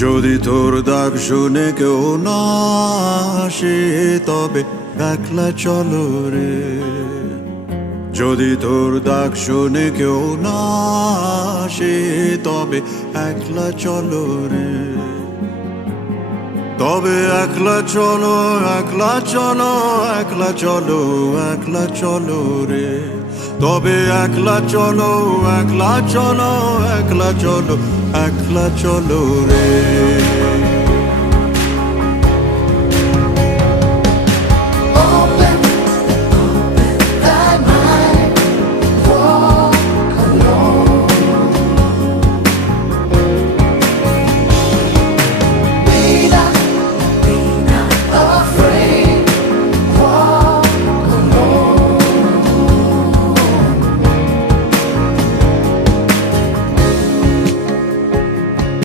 যদি তোর ডাক শুনে কেউ না আসে তবে একলা চলো রে। যদি তোর ডাক শুনে কেউ না আসে তবে একলা চলো রে। তবে একলা চলো, একলা চলো, একলা চলো, একলা চলো রে। তবে একলা চলো, একলা চলো, একলা চলো, একলা চলো রে।